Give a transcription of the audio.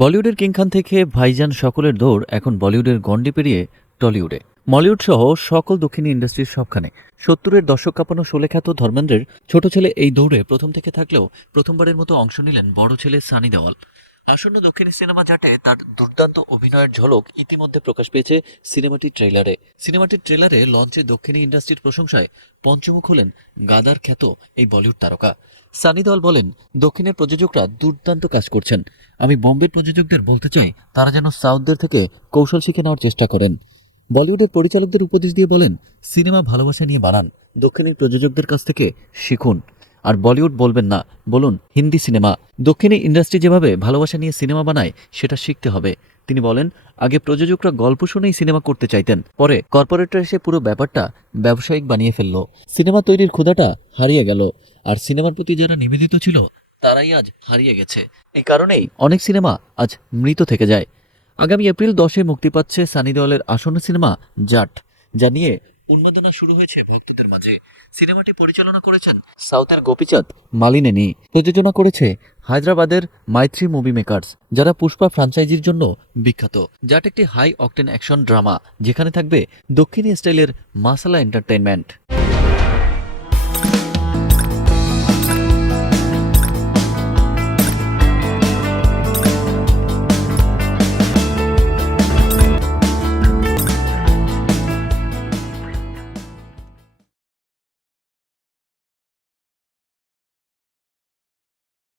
বলিউডের কিং খান থেকে ভাইজান সকলের দৌড় এখন বলিউডের গণ্ডি পেরিয়ে টলিউডে। মলিউড সহ সকল দক্ষিণী ইন্ডাস্ট্রির সবখানে 70-এর দশক কাঁপানো শোলে খ্যাত ধর্মেন্দ্রের ছোট ছেলে এই দৌড়ে প্রথম থেকে থাকলেও প্রথমবারের মতো অংশ নিলেন বড় ছেলে সানি দেওয়াল। আসন্ন দক্ষিণী সিনেমা জাটে তার দুর্দান্ত অভিনয়ের ঝলক ইতিমধ্যে প্রকাশ পেয়েছে সিনেমাটির ট্রেলারে লঞ্চে দক্ষিণী ইন্ডাস্ট্রির প্রশংসায় পঞ্চমুখ হলেন গাদার খ্যাত এই বলিউড তারকা। সানি দেওয়াল বলেন, দক্ষিণের প্রযোজকরা দুর্দান্ত কাজ করছেন। আমি বোম্বের প্রযোজকদের বলতে চাই তারা যেন সাউথদের থেকে কৌশল শিখে নেওয়ার চেষ্টা করেন। বলিউডের পরিচালকদের উপদেশ দিয়ে বলেন, সিনেমা ভালোবাসা নিয়ে বানান, দক্ষিণের প্রযোজকদের কাছ থেকে শিখুন। আর বলিউড বলবেন না, বলুন হিন্দি সিনেমা। দক্ষিণী ইন্ডাস্ট্রি যেভাবে ভালোবাসা নিয়ে সিনেমা বানায় সেটা শিখতে হবে। তিনি বলেন, আগে প্রযোজকরা গল্প শুনেই সিনেমা করতে চাইতেন, পরে কর্পোরেটরা এসে পুরো ব্যাপারটা ব্যবসায়িক বানিয়ে ফেলল। সিনেমা তৈরির ক্ষুধাটা হারিয়ে গেল, আর সিনেমার প্রতি যারা নিবেদিত ছিল তারাই আজ হারিয়ে গেছে। এই কারণেই অনেক সিনেমা আজ মৃত থেকে যায়। আগামী এপ্রিল 10-এ মুক্তি পাচ্ছে সানি দেওয়ালের আসন্ন সিনেমা জাট, যা নিয়ে উন্মাদনা শুরু হয়েছে ভক্তদের মাঝে। সিনেমাটি পরিচালনা করেছেন সাউথের গোপীচাঁদ মালিনেনি, প্রযোজনা করেছে হায়দ্রাবাদের মাইত্রী মুভি মেকার্স, যারা পুষ্পা ফ্রাঞ্চাইজির জন্য বিখ্যাত। জাট একটি হাই অকটেন অ্যাকশন ড্রামা, যেখানে থাকবে দক্ষিণী স্টাইলের মাসালা এন্টারটেইনমেন্ট।